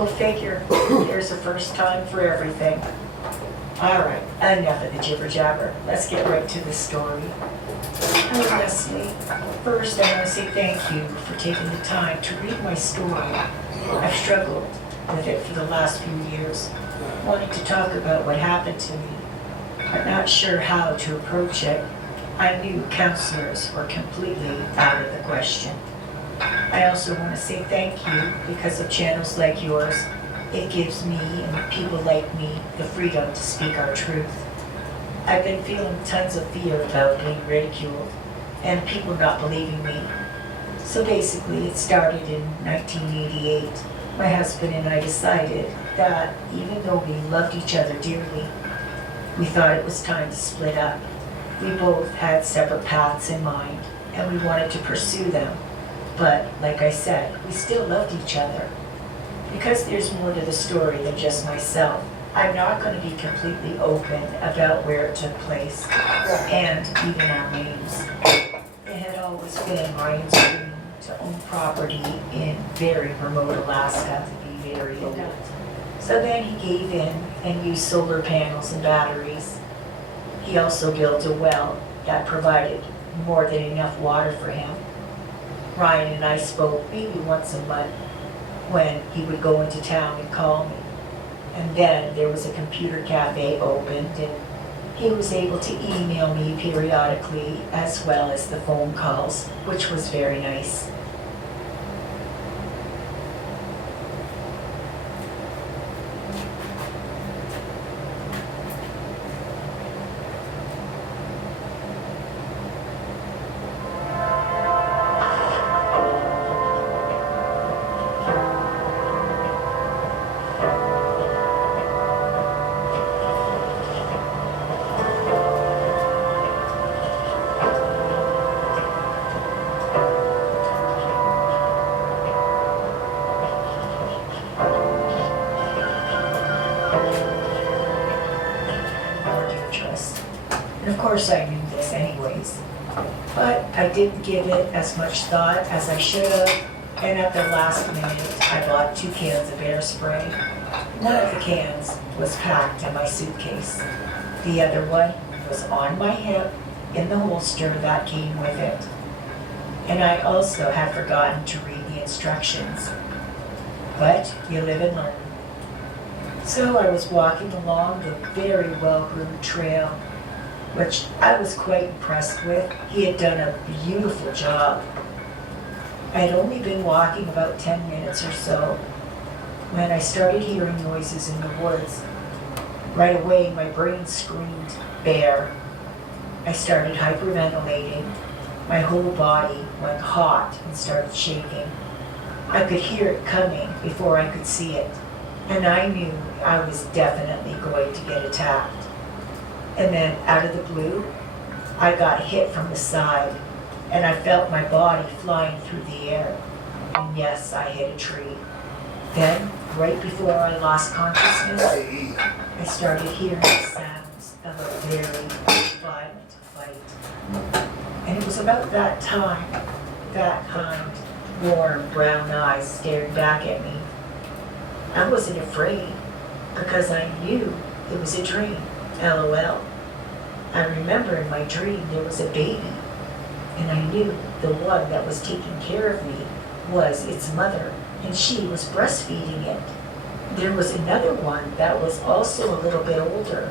Go figure. There's a first time for everything. All right, enough of the jibber jabber. Let's get right to the story. Hello, Leslie. First, I want to say thank you for taking the time to read my story. I've struggled with it for the last few years, wanting to talk about what happened to me, but not sure how to approach it. I knew counselors were completely out of the question. I also want to say thank you because of channels like yours. It gives me and people like me the freedom to speak our truth. I've been feeling tons of fear about being ridiculed and people not believing me. So basically, it started in 1988. My husband and I decided that even though we loved each other dearly, we thought it was time to split up. We both had separate paths in mind, and we wanted to pursue them. But, like I said, we still loved each other. Because there's more to the story than just myself, I'm not going to be completely open about where it took place, and even our names. It had always been Ryan's dream to own property in very remote Alaska, to be very adult. So then he gave in and used solar panels and batteries. He also built a well that provided more than enough water for him. Ryan and I spoke maybe once a month when he would go into town and call me. And then there was a computer cafe opened and he was able to email me periodically as well as the phone calls, which was very nice. And of course I knew this anyways, but I didn't give it as much thought as I should have, and at the last minute I bought 2 cans of air spray. One of the cans was packed in my suitcase. The other one was on my hip in the holster that came with it. And I also had forgotten to read the instructions. But you live and learn. So I was walking along the very well-groomed trail, which I was quite impressed with. He had done a beautiful job. I had only been walking about 10 minutes or so when I started hearing noises in the woods. Right away, my brain screamed, bear. I started hyperventilating. My whole body went hot and started shaking. I could hear it coming before I could see it, and I knew I was definitely going to get attacked. And then out of the blue, I got hit from the side, and I felt my body flying through the air. And yes, I hit a tree. Then, right before I lost consciousness, I started hearing the sounds of a very violent fight. And it was about that time, that kind, warm brown eyes stared back at me. I wasn't afraid, because I knew it was a dream. LOL. I remember in my dream there was a baby, and I knew the one that was taking care of me was its mother, and she was breastfeeding it. There was another one that was also a little bit older,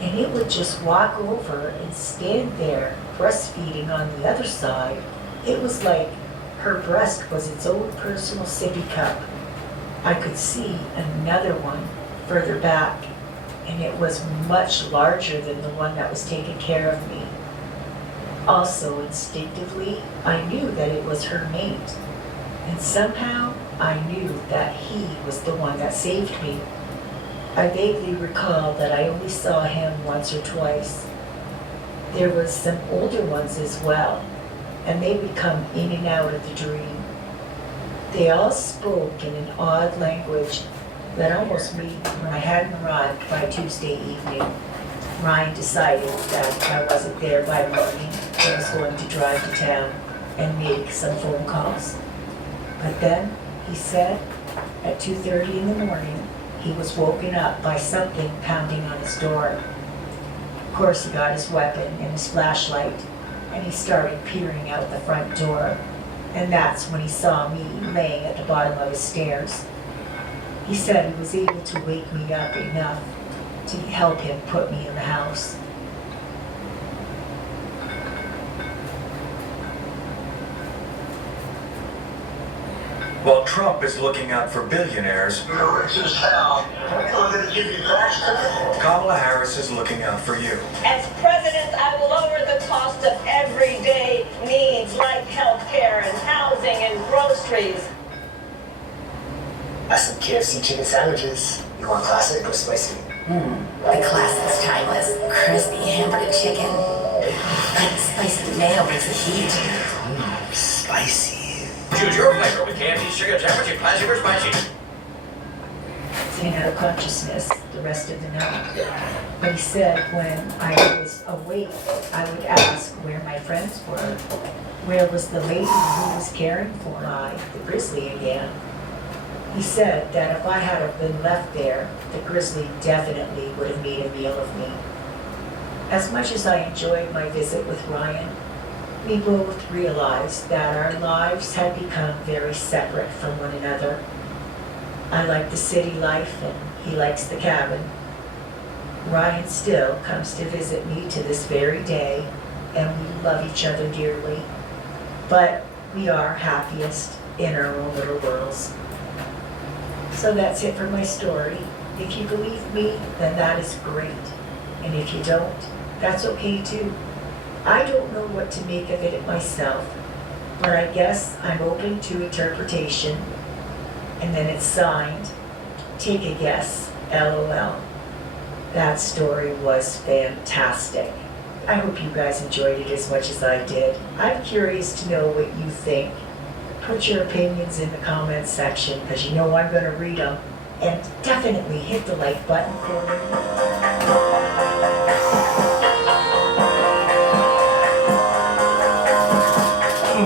and it would just walk over and stand there breastfeeding on the other side. It was like her breast was its own personal sippy cup. I could see another one further back, and it was much larger than the one that was taking care of me. Also, instinctively, I knew that it was her mate, and somehow I knew that he was the one that saved me. I vaguely recall that I only saw him once or twice. There was some older ones as well, and they would come in and out of the dream. They all spoke in an odd language that almost made when I hadn't arrived by Tuesday evening. Ryan decided that I wasn't there by morning. I was going to drive to town and make some phone calls. But then he said, At 2:30 in the morning, he was woken up by something pounding on his door. Of course, he got his weapon and his flashlight, and he started peering out the front door. And that's when he saw me laying at the bottom of the stairs. He said he was able to wake me up enough to help him put me in the house. While Trump is looking out for billionaires, You're rich as hell. I'm going to give you cash today. Kamala Harris is looking out for you. As president, I will lower the cost of everyday needs like health care and housing and groceries. That's some KFC chicken sandwiches. You want classic or spicy? The classic's timeless. Crispy hamburger chicken. Like spicy mayo brings the heat. Spicy. Choose your flavor with KFC Sugar Temperature, classic or spicy. Staying out of consciousness the rest of the night. But he said when I was awake, I would ask where my friends were. Where was the lady who was caring for the grizzly again? He said that if I had have been left there, the grizzly definitely would have made a meal of me. As much as I enjoyed my visit with Ryan, we both realized that our lives had become very separate from one another. I like the city life and he likes the cabin. Ryan still comes to visit me to this very day, and we love each other dearly. But we are happiest in our own little worlds. So that's it for my story. If you believe me, then that is great. And if you don't, that's okay too. I don't know what to make of it myself, but I guess I'm open to interpretation. And then it's signed, take a guess, LOL. That story was fantastic. I hope you guys enjoyed it as much as I did. I'm curious to know what you think. Put your opinions in the comments section, because you know I'm going to read them. And definitely hit the like button for me.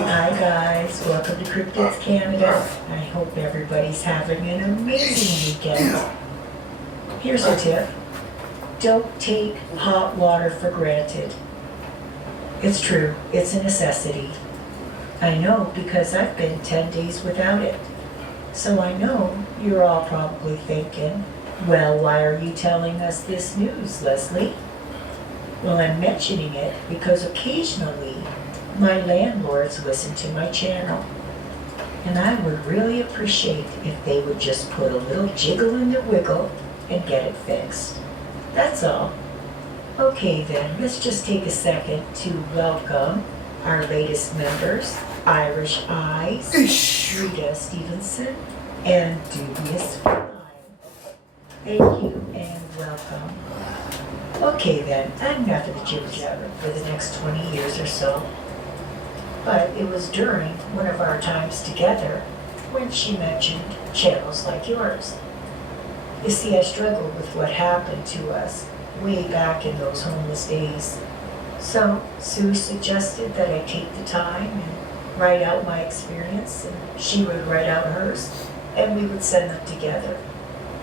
Hi guys, welcome to Cryptids Canada. I hope everybody's having an amazing weekend. Here's a tip. Don't take hot water for granted. It's true, it's a necessity. I know because I've been 10 days without it. So I know you're all probably thinking, well, why are you telling us this news, Leslie? Well, I'm mentioning it because occasionally my landlords listen to my channel. And I would really appreciate if they would just put a little jiggle in the wiggle and get it fixed. That's all. Okay then, let's just take a second to welcome our latest members, Irish Eyes, Rita Stevenson, and Dubious Fine. Thank you and welcome. Okay then, enough of the jibber-jabber for the next 20 years or so. But it was during one of our times together when she mentioned channels like yours. You see, I struggled with what happened to us way back in those homeless days. So Sue suggested that I take the time and write out my experience, and she would write out hers, and we would send them together.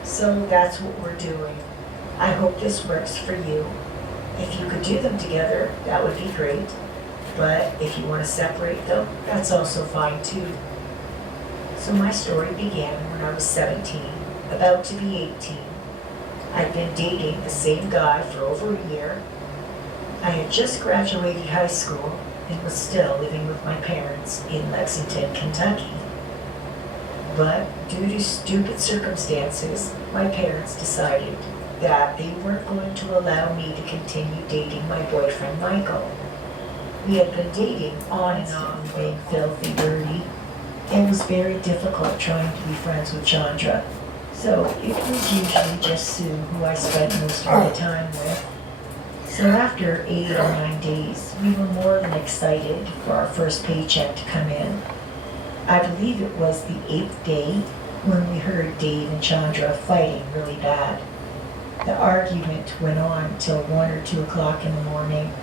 So that's what we're doing. I hope this works for you. If you could do them together, that would be great. But if you want to separate them, that's also fine too. So my story began when I was 17, about to be 18. I'd been dating the same guy for over a year. I had just graduated high school and was still living with my parents in Lexington, Kentucky. But due to stupid circumstances, my parents decided that they weren't going to allow me to continue dating my boyfriend, Michael. We had been dating on and on, being filthy dirty. It was very difficult trying to be friends with Chandra. So it was usually just Sue who I spent most of my time with. So after 8 or 9 days, we were more than excited for our first paycheck to come in. I believe it was the 8th day when we heard Dave and Chandra fighting really bad. The argument went on till 1 or 2 o'clock in the morning,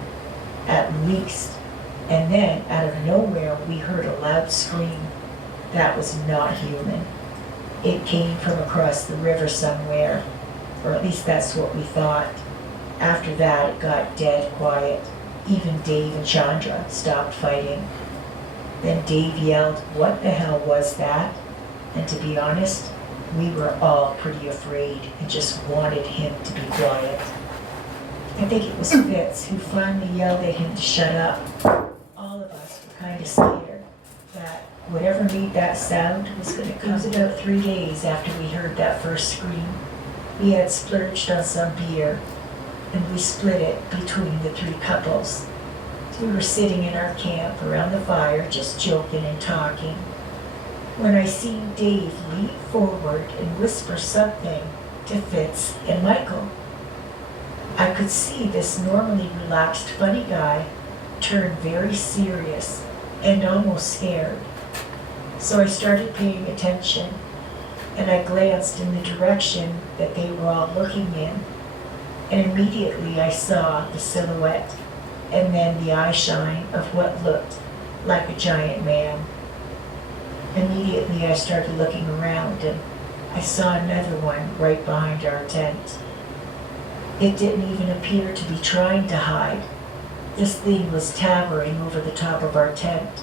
at least. And then, out of nowhere, we heard a loud scream. That was not human. It came from across the river somewhere, or at least that's what we thought. After that, it got dead quiet. Even Dave and Chandra stopped fighting. Then Dave yelled, "What the hell was that?" And to be honest, we were all pretty afraid and just wanted him to be quiet. I think it was Fitz who finally yelled at him to shut up. All of us were kind of scared that whatever made that sound was going to come. It was about 3 days after we heard that first scream. We had splurged on some beer, and we split it between the 3 couples. We were sitting in our camp around the fire, just joking and talking, when I seen Dave lean forward and whisper something to Fitz and Michael. I could see this normally relaxed, funny guy turn very serious and almost scared. So I started paying attention, and I glanced in the direction that they were all looking in, and immediately I saw the silhouette and then the eye shine of what looked like a giant man. Immediately I started looking around, and I saw another one right behind our tent. It didn't even appear to be trying to hide. This thing was towering over the top of our tent.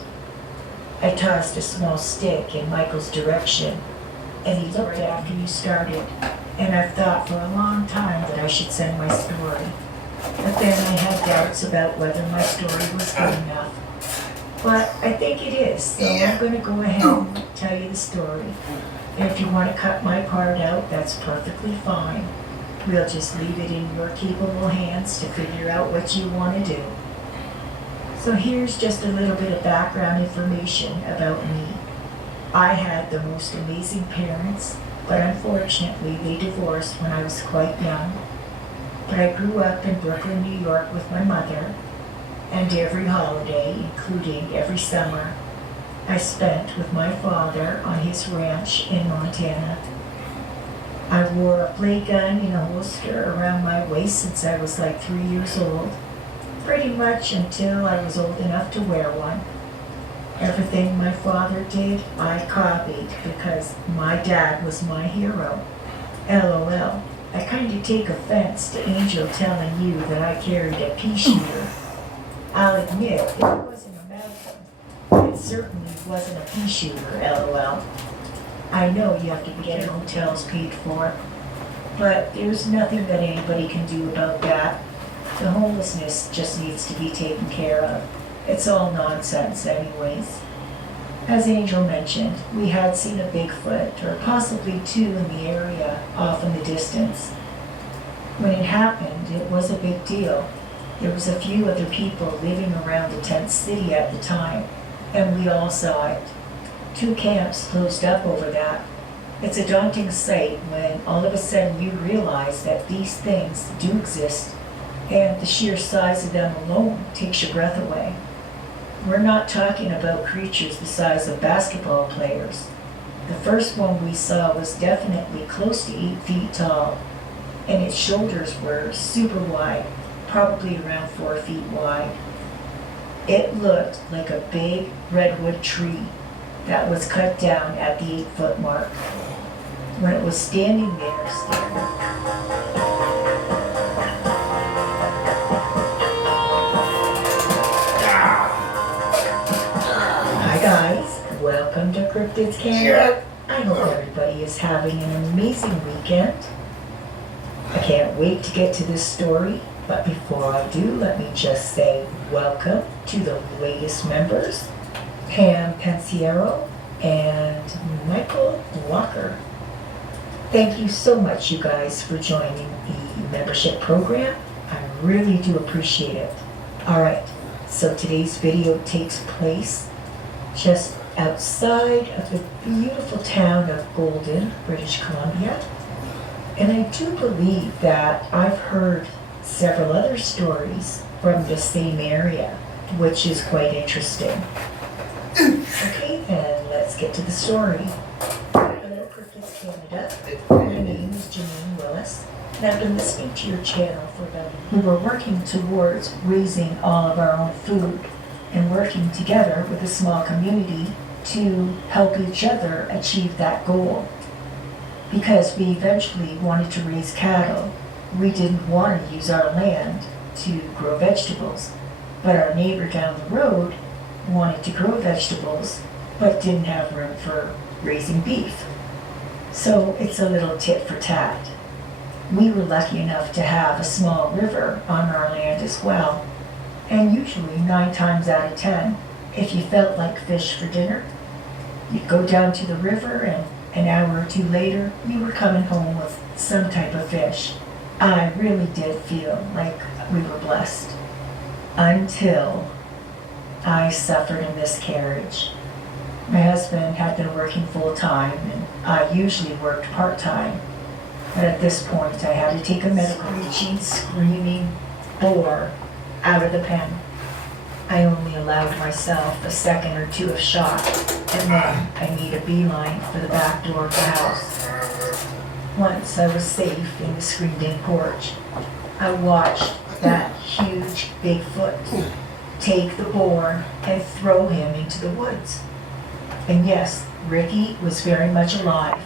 I tossed a small stick in Michael's direction, and he looked after you started, and I've thought for a long time that I should send my story. But then I had doubts about whether my story was good enough. But I think it is, so I'm going to go ahead and tell you the story. And if you want to cut my part out, that's perfectly fine. We'll just leave it in your capable hands to figure out what you want to do. So here's just a little bit of background information about me. I had the most amazing parents, but unfortunately they divorced when I was quite young. But I grew up in Brooklyn, New York with my mother, and every holiday, including every summer, I spent with my father on his ranch in Montana. I wore a play gun in a holster around my waist since I was like 3 years old, pretty much until I was old enough to wear one. Everything my father did, I copied because my dad was my hero. LOL. I kind of take offense to Angel telling you that I carried a pea shooter. I'll admit, it wasn't a Magnum. It certainly wasn't a pea shooter, LOL. I know you have to get your hotels paid for, but there's nothing that anybody can do about that. The homelessness just needs to be taken care of. It's all nonsense anyways. As Angel mentioned, we had seen a Bigfoot, or possibly 2 in the area, off in the distance. When it happened, it was a big deal. There was a few other people living around the tent city at the time, and we all saw it. 2 camps closed up over that. It's a daunting sight when all of a sudden you realize that these things do exist, and the sheer size of them alone takes your breath away. We're not talking about creatures the size of basketball players. The first one we saw was definitely close to 8 feet tall, and its shoulders were super wide, probably around 4 feet wide. It looked like a big redwood tree that was cut down at the 8-foot mark. When it was standing there staring, Hi guys, welcome to Cryptids Canada. I hope everybody is having an amazing weekend. I can't wait to get to this story, but before I do, let me just say welcome to the latest members, Pam Pensiero and Michael Walker. Thank you so much, you guys, for joining the membership program. I really do appreciate it. Alright, so today's video takes place just outside of the beautiful town of Golden, British Columbia. And I do believe that I've heard several other stories from the same area, which is quite interesting. Okay, then let's get to the story. Hello, Cryptids Canada. My name is Janine Willis, and I've been listening to your channel for about a year. We're working towards raising all of our own food and working together with a small community to help each other achieve that goal. because we eventually wanted to raise cattle. We didn't want to use our land to grow vegetables, but our neighbor down the road wanted to grow vegetables, but didn't have room for raising beef. So it's a little tit for tat. We were lucky enough to have a small river on our land as well, and usually 9 times out of 10, if you felt like fish for dinner, you'd go down to the river, and an hour or 2 later, you were coming home with some type of fish. I really did feel like we were blessed. Until I suffered a miscarriage. My husband had been working full time, and I usually worked part time. But at this point, I had to take a medical screaming boar out of the pen. I only allowed myself a second or 2 of shock, and then I made a beeline for the back door of the house. Once I was safe in the screened-in porch, I watched that huge Bigfoot take the boar and throw him into the woods. And yes, Ricky was very much alive.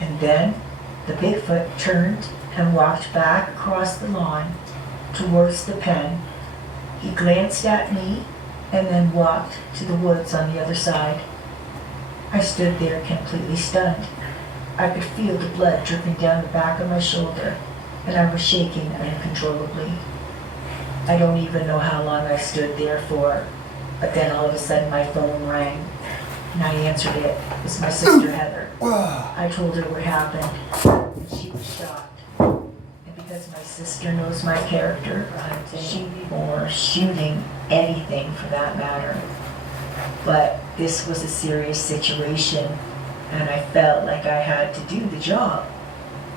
And then the Bigfoot turned and walked back across the lawn towards the pen. He glanced at me and then walked to the woods on the other side. I stood there completely stunned. I could feel the blood dripping down the back of my shoulder, and I was shaking uncontrollably. I don't even know how long I stood there for, but then all of a sudden my phone rang, and I answered it. It was my sister Heather. I told her what happened, and she was shocked. And because my sister knows my character, hunting or shooting anything for that matter. But this was a serious situation, and I felt like I had to do the job.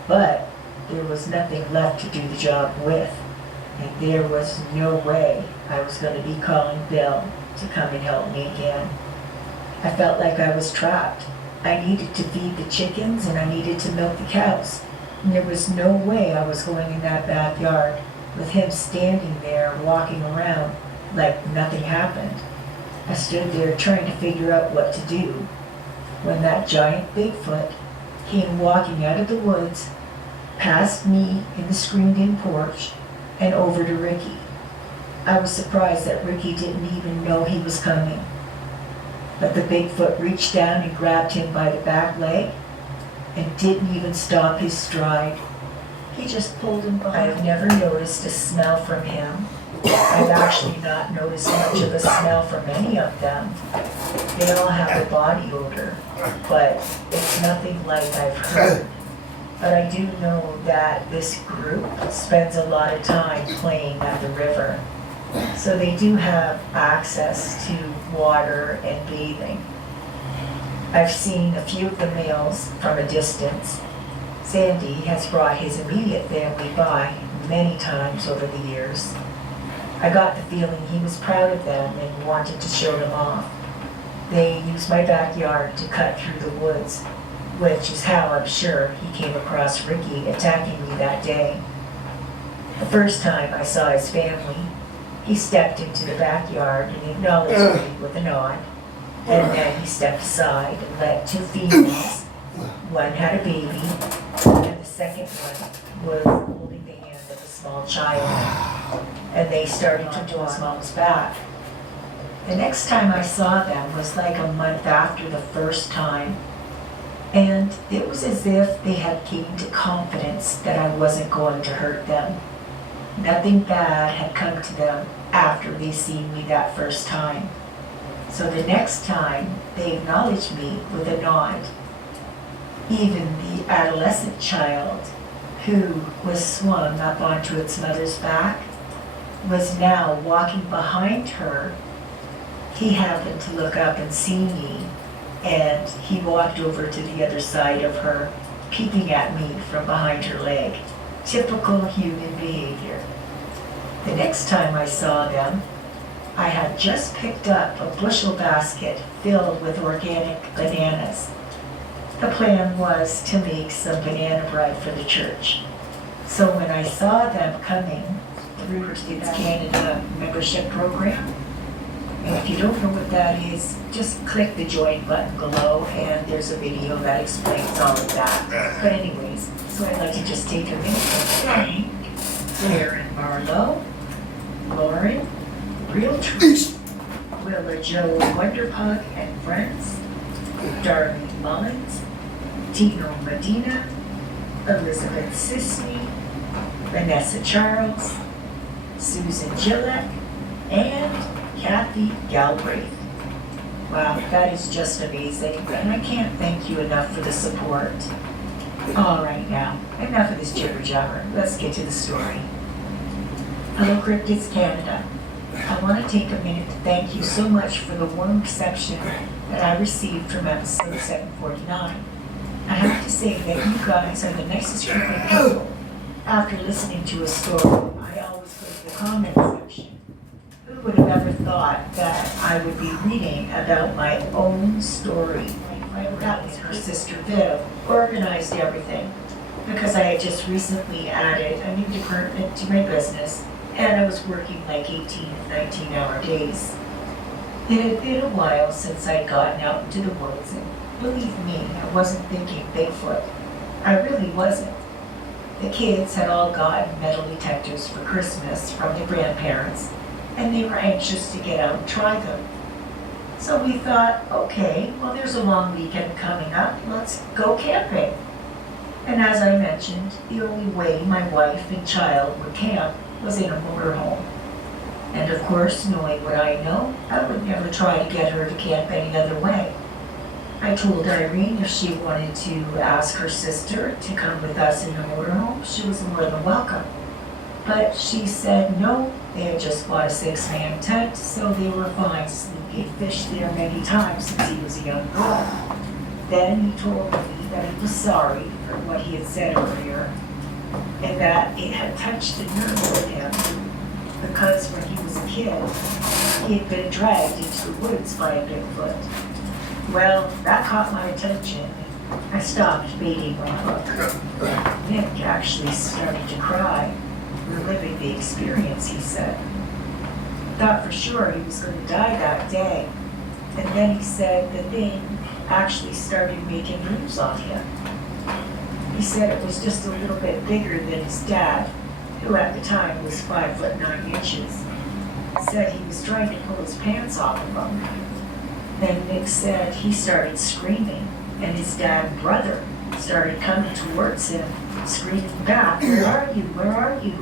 But there was nothing left to do the job with. And there was no way I was going to be calling Bill to come and help me again. I felt like I was trapped. I needed to feed the chickens and I needed to milk the cows. And there was no way I was going in that backyard with him standing there walking around like nothing happened. I stood there trying to figure out what to do when that giant Bigfoot came walking out of the woods, past me in the screened-in porch, and over to Ricky. I was surprised that Ricky didn't even know he was coming. But the Bigfoot reached down and grabbed him by the back leg and didn't even stop his stride. He just pulled him behind. I've never noticed a smell from him. I've actually not noticed much of a smell from any of them. They all have a body odor, but it's nothing like I've heard. But I do know that this group spends a lot of time playing at the river. So they do have access to water and bathing. I've seen a few of the males from a distance. Sandy has brought his immediate family by many times over the years. I got the feeling he was proud of them and wanted to show them off. They used my backyard to cut through the woods, which is how I'm sure he came across Ricky attacking me that day. The first time I saw his family, he stepped into the backyard and acknowledged me with a nod, and then he stepped aside and let 2 females, one had a baby, and the second one was holding the hand of a small child, and they started to do his mom's back. The next time I saw them was like a month after the first time, and it was as if they had gained confidence that I wasn't going to hurt them. Nothing bad had come to them after they seen me that first time. So the next time, they acknowledged me with a nod. Even the adolescent child, who was swung up onto its mother's back, was now walking behind her. He happened to look up and see me, and he walked over to the other side of her, peeking at me from behind her leg. Typical human behavior. The next time I saw them, I had just picked up a bushel basket filled with organic bananas. The plan was to make some banana bread for the church. So when I saw them coming through Kids Canada membership program, And if you don't know what that is, just click the join button below and there's a video that explains all of that. But anyways, so I'd like to just take a minute to thank Darren Barlow, Lauren, Real Truth, Willa Joe Wonderpug and Friends, Darlene Mullins, Tino Medina, Elizabeth Sisney, Vanessa Charles, Susan Gillette, and Kathy Galbraith. Wow, that is just amazing, and I can't thank you enough for the support. All right, now, enough of this jibber jabber. Let's get to the story. Hello, Cryptids Canada. I want to take a minute to thank you so much for the warm reception that I received from episode 749. I have to say that you guys are the nicest group of people. After listening to a story, I always go to the comment section. Who would have ever thought that I would be reading about my own story? That was her sister Viv organized everything because I had just recently added a new department to my business and I was working like 18 and 19-hour days. It had been a while since I'd gotten out into the woods, and believe me, I wasn't thinking Bigfoot. I really wasn't. The kids had all gotten metal detectors for Christmas from their grandparents, and they were anxious to get out and try them. So we thought, okay, well there's a long weekend coming up, let's go camping. And as I mentioned, the only way my wife and child would camp was in a motorhome. And of course, knowing what I know, I would never try to get her to camp any other way. I told Irene if she wanted to ask her sister to come with us in the motorhome, she was more than welcome. But she said no, they had just bought a 6-man tent, so they were fine. He had fished there many times since he was a young boy. Then he told me that he was sorry for what he had said earlier, and that it had touched a nerve with him, because when he was a kid, he had been dragged into the woods by a Bigfoot. Well, that caught my attention. I stopped baiting my hook. Nick actually started to cry, reliving the experience, he said. Thought for sure he was going to die that day. And then he said the thing actually started making moves on him. He said it was just a little bit bigger than his dad, who at the time was 5 foot 9 inches. Said he was trying to pull his pants off of him. Then Nick said he started screaming, and his dad and brother started coming towards him, screaming back, "Where are you? Where are you?"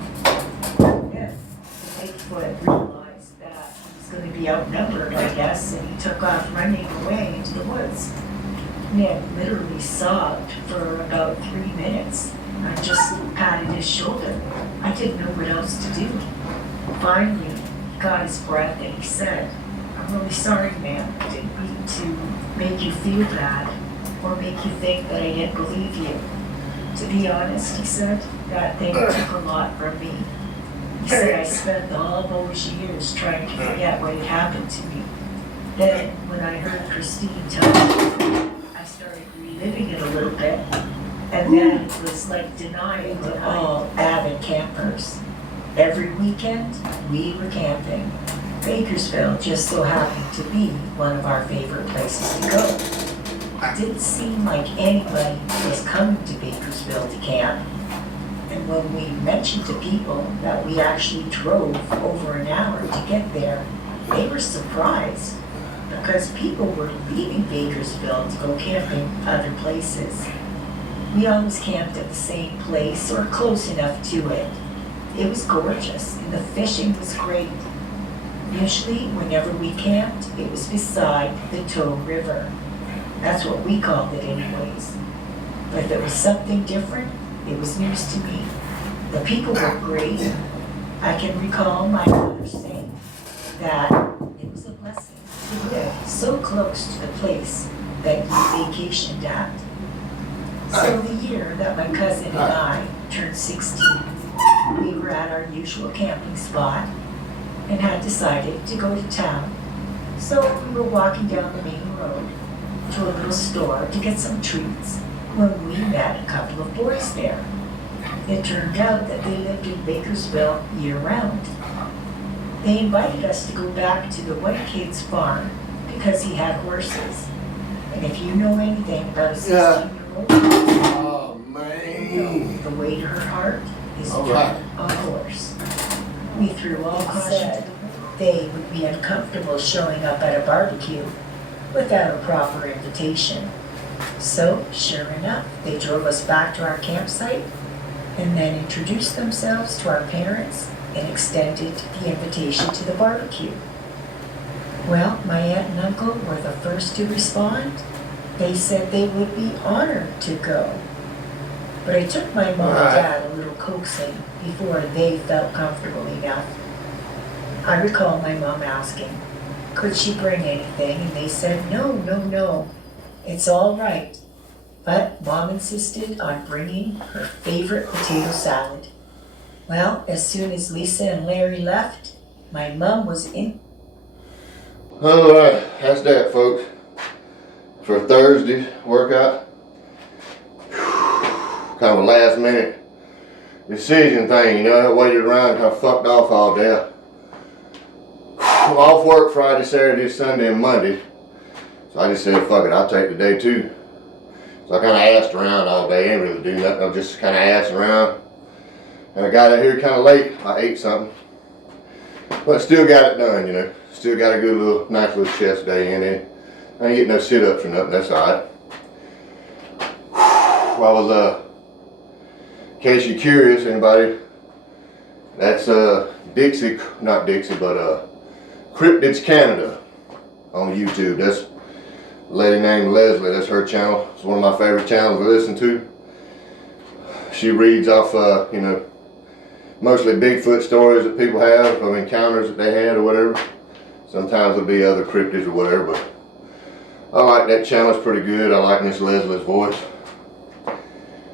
Then the Bigfoot realized that he was going to be outnumbered, I guess, and he took off running away into the woods. Nick literally sobbed for about 3 minutes. I just patted his shoulder. I didn't know what else to do. Finally, he got his breath and he said, "I'm really sorry, man. I didn't mean to make you feel bad or make you think that I didn't believe you. To be honest," he said, "that thing took a lot from me." He said, "I spent all those years trying to forget what had happened to me. Then, when I heard Christine tell me, I started reliving it a little bit, and then it was like denying to all avid campers. Every weekend, we were camping. Bakersfield just so happened to be one of our favorite places to go. It didn't seem like anybody was coming to Bakersfield to camp. And when we mentioned to people that we actually drove over an hour to get there, they were surprised because people were leaving Bakersfield to go camping other places. We always camped at the same place or close enough to it. It was gorgeous and the fishing was great. Usually, whenever we camped, it was beside the Tow River. That's what we called it anyways. But if it was something different, it was news to me. The people were great. I can recall my mother saying that it was a blessing to live so close to the place that you vacationed at. So the year that my cousin and I turned 16, we were at our usual camping spot and had decided to go to town. So we were walking down the main road to a little store to get some treats when we met a couple of boys there. It turned out that they lived in Bakersfield year-round. They invited us to go back to the one kid's farm because he had horses. And if you know anything about a 16-year-old, Oh, man. the way to her heart is All to right. a horse. We threw all caution to the wind. They would be uncomfortable showing up at a barbecue without a proper invitation. So, sure enough, they drove us back to our campsite and then introduced themselves to our parents and extended the invitation to the barbecue. Well, my aunt and uncle were the first to respond. They said they would be honored to go. But it took my mom and dad a little coaxing before they felt comfortable enough. I recall my mom asking, could she bring anything? And they said, no, it's all right. But Mom insisted on bringing her favorite potato salad. Well, as soon as Lisa and Larry left, my mom was in. Alright, that's that, folks. For Thursday workout. Kind of a last minute decision thing, you know, I waited around, kind of fucked off all day. I'm off work Friday, Saturday, Sunday, and Monday. So I just said, fuck it, I'll take the day too. So I kind of asked around all day, ain't really do nothing. I just kind of asked around. And I got out here kind of late. I ate something. But still got it done, you know. Still got a good little, nice little chest day in it. I ain't getting no sit-ups or nothing, that's alright. Well, I was, in case you're curious, anybody, that's Dixie, not Dixie, but Cryptids Canada on YouTube. That's a lady named Leslie, that's her channel. It's one of my favorite channels to listen to. She reads off, you know, mostly Bigfoot stories that people have, of encounters that they had or whatever. Sometimes it'll be other cryptids or whatever, but I like that channel, it's pretty good. I like Miss Leslie's voice.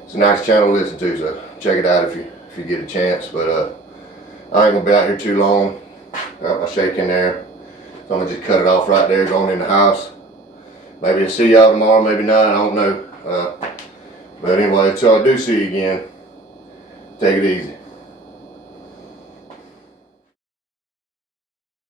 It's a nice channel to listen to, so check it out if you get a chance. But I ain't gonna be out here too long. Got my shake in there. So I'm gonna just cut it off right there, going in the house. Maybe I'll see y'all tomorrow, maybe not, I don't know. But anyway, until I do see you again, take it easy.